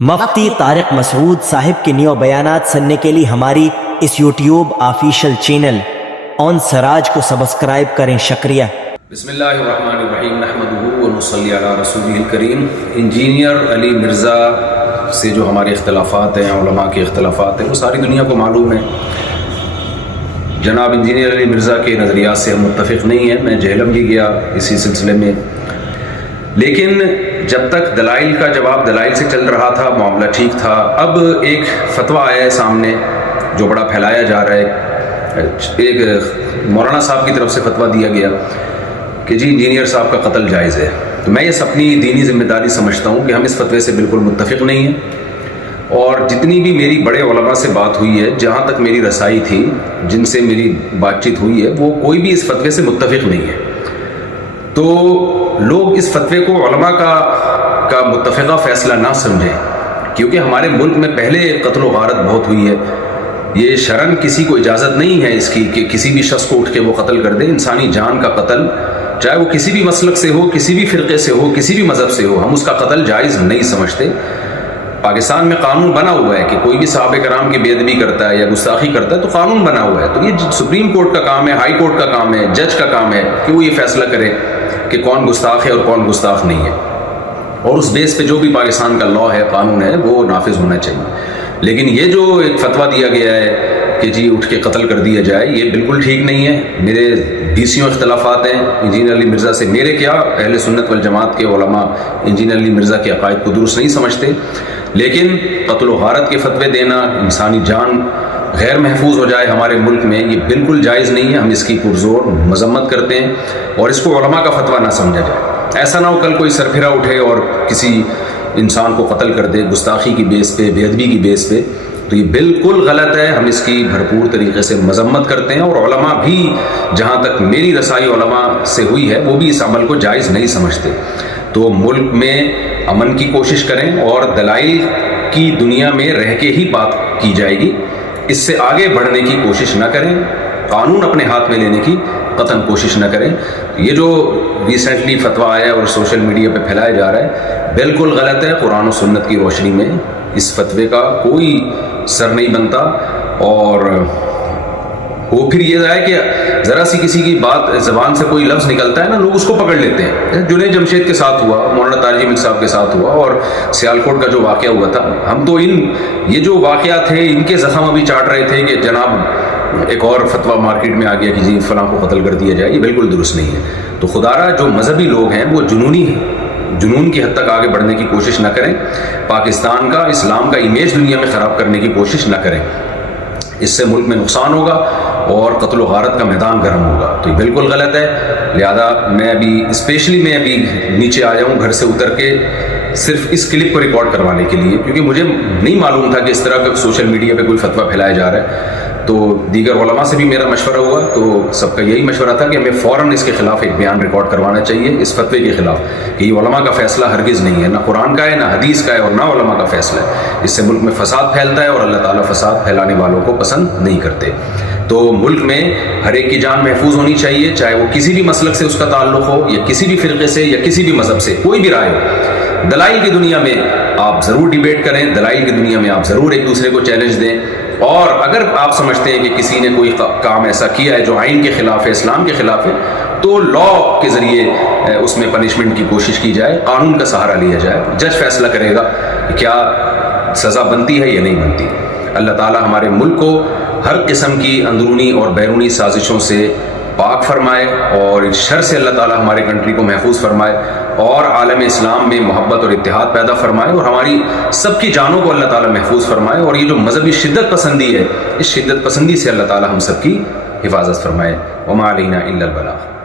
مفتی طارق مسعود صاحب کے نیو بیانات سننے کے لیے ہماری اس یوٹیوب آفیشیل چینل آن سراج کو سبسکرائب کریں. شکریہ. بسم اللہ الرحمن الرحیم نحمدہ ونصلی علی رسولہ الکریم. انجینئر علی مرزا سے جو ہمارے اختلافات ہیں، علماء کے اختلافات ہیں، وہ ساری دنیا کو معلوم ہے. جناب انجینئر علی مرزا کے نظریات سے ہم متفق نہیں ہیں. میں جہلم بھی گیا اسی سلسلے میں، لیکن جب تک دلائل کا جواب دلائل سے چل رہا تھا معاملہ ٹھیک تھا. اب ایک فتویٰ آیا ہے سامنے جو بڑا پھیلایا جا رہا ہے. ایک مولانا صاحب کی طرف سے فتویٰ دیا گیا کہ جی انجینئر صاحب کا قتل جائز ہے. تو میں یہ اپنی دینی ذمہ داری سمجھتا ہوں کہ ہم اس فتوے سے بالکل متفق نہیں ہیں، اور جتنی بھی میری بڑے علماء سے بات ہوئی ہے، جہاں تک میری رسائی تھی، جن سے میری بات چیت ہوئی ہے، وہ کوئی بھی اس فتوے سے متفق نہیں ہے. تو لوگ اس فتوے کو علماء کا متفقہ فیصلہ نہ سمجھیں، کیونکہ ہمارے ملک میں پہلے قتل و غارت بہت ہوئی ہے. یہ شرعاً کسی کو اجازت نہیں ہے اس کی کہ کسی بھی شخص کو اٹھ کے وہ قتل کر دے. انسانی جان کا قتل، چاہے وہ کسی بھی مسلک سے ہو، کسی بھی فرقے سے ہو، کسی بھی مذہب سے ہو، ہم اس کا قتل جائز نہیں سمجھتے. پاکستان میں قانون بنا ہوا ہے کہ کوئی بھی صحابہ کرام کی بے ادبی کرتا ہے یا گستاخی کرتا ہے تو قانون بنا ہوا ہے. تو یہ سپریم کورٹ کا کام ہے، ہائی کورٹ کا کام ہے، جج کا کام ہے کہ وہ یہ فیصلہ کرے کہ کون گستاخ ہے اور کون گستاخ نہیں ہے، اور اس بیس پہ جو بھی پاکستان کا لا ہے، قانون ہے، وہ نافذ ہونا چاہیے. لیکن یہ جو ایک فتویٰ دیا گیا ہے کہ جی اٹھ کے قتل کر دیا جائے، یہ بالکل ٹھیک نہیں ہے. میرے بیسیوں اختلافات ہیں انجینئر علی مرزا سے. میرے کیا، اہل سنت والجماعت کے علماء انجینئر علی مرزا کے عقائد کو درست نہیں سمجھتے، لیکن قتل و غارت کے فتوے دینا، انسانی جان غیر محفوظ ہو جائے ہمارے ملک میں، یہ بالکل جائز نہیں ہے. ہم اس کی پرزور مذمت کرتے ہیں اور اس کو علماء کا فتویٰ نہ سمجھا جائے. ایسا نہ ہو کل کوئی سرپھرا اٹھے اور کسی انسان کو قتل کر دے گستاخی کی بیس پہ، بے ادبی کی بیس پہ. تو یہ بالکل غلط ہے. ہم اس کی بھرپور طریقے سے مذمت کرتے ہیں، اور علماء بھی، جہاں تک میری رسائی علماء سے ہوئی ہے، وہ بھی اس عمل کو جائز نہیں سمجھتے. تو ملک میں امن کی کوشش کریں اور دلائل کی دنیا میں رہ کے ہی بات کی جائے گی. اس سے آگے بڑھنے کی کوشش نہ کریں، قانون اپنے ہاتھ میں لینے کی قطعاً کوشش نہ کریں. یہ جو ریسنٹلی فتویٰ آیا اور سوشل میڈیا پہ پھیلایا جا رہا ہے، بالکل غلط ہے. قرآن و سنت کی روشنی میں اس فتوے کا کوئی سر نہیں بنتا. اور وہ پھر یہ ہے کہ ذرا سی کسی کی بات زبان سے کوئی لفظ نکلتا ہے نا، لوگ اس کو پکڑ لیتے ہیں. جنید جمشید کے ساتھ ہوا، مولانا طارق مسعود صاحب کے ساتھ ہوا، اور سیالکوٹ کا جو واقعہ ہوا تھا، ہم تو یہ جو واقعات تھے ان کے زخم ابھی چاٹ رہے تھے کہ جناب ایک اور فتویٰ مارکیٹ میں آ گیا کہ جی فلاں کو قتل کر دیا جائے. یہ بالکل درست نہیں ہے. تو خدارا جو مذہبی لوگ ہیں وہ جنونی ہیں، جنون کی حد تک آگے بڑھنے کی کوشش نہ کریں. پاکستان کا، اسلام کا امیج دنیا میں خراب کرنے کی کوشش نہ کریں. اس سے ملک میں نقصان ہوگا اور قتل و غارت کا میدان گرم ہوگا. تو یہ بالکل غلط ہے. لہذا میں ابھی نیچے آیا ہوں گھر سے اتر کے صرف اس کلپ کو ریکارڈ کروانے کے لیے، کیونکہ مجھے نہیں معلوم تھا کہ اس طرح کا سوشل میڈیا پہ کوئی فتویٰ پھیلایا جا رہا ہے. تو دیگر علماء سے بھی میرا مشورہ ہوا، تو سب کا یہی مشورہ تھا کہ ہمیں فوراً اس کے خلاف ایک بیان ریکارڈ کروانا چاہیے، اس فتوے کے خلاف، کہ یہ علماء کا فیصلہ ہرگز نہیں ہے، نہ قرآن کا ہے، نہ حدیث کا ہے، اور نہ علماء کا فیصلہ ہے. اس سے ملک میں فساد پھیلتا ہے، اور اللہ تعالیٰ فساد پھیلانے والوں کو پسند نہیں کرتے. تو ملک میں ہر ایک کی جان محفوظ ہونی چاہیے، چاہے وہ کسی بھی مسلک سے اس کا تعلق ہو، یا کسی بھی فرقے سے، یا کسی بھی مذہب سے، کوئی بھی رائے ہو. دلائل کی دنیا میں آپ ضرور ڈیبیٹ کریں، دلائل کی دنیا میں آپ ضرور ایک دوسرے کو چیلنج دیں. اور اگر آپ سمجھتے ہیں کہ کسی نے کوئی کام ایسا کیا ہے جو آئین کے خلاف ہے، اسلام کے خلاف ہے، تو لا کے ذریعے اس میں پنشمنٹ کی کوشش کی جائے، قانون کا سہارا لیا جائے. جج فیصلہ کرے گا کہ کیا سزا بنتی ہے یا نہیں بنتی. اللہ تعالی ہمارے ملک کو ہر قسم کی اندرونی اور بیرونی سازشوں سے پاک فرمائے، اور اس شر سے اللہ تعالی ہمارے کنٹری کو محفوظ فرمائے، اور عالم اسلام میں محبت اور اتحاد پیدا فرمائے، اور ہماری سب کی جانوں کو اللہ تعالی محفوظ فرمائے. اور یہ جو مذہبی شدت پسندی ہے، اس شدت پسندی سے اللہ تعالی ہم سب کی حفاظت فرمائے. وما علینا الا البلاغ.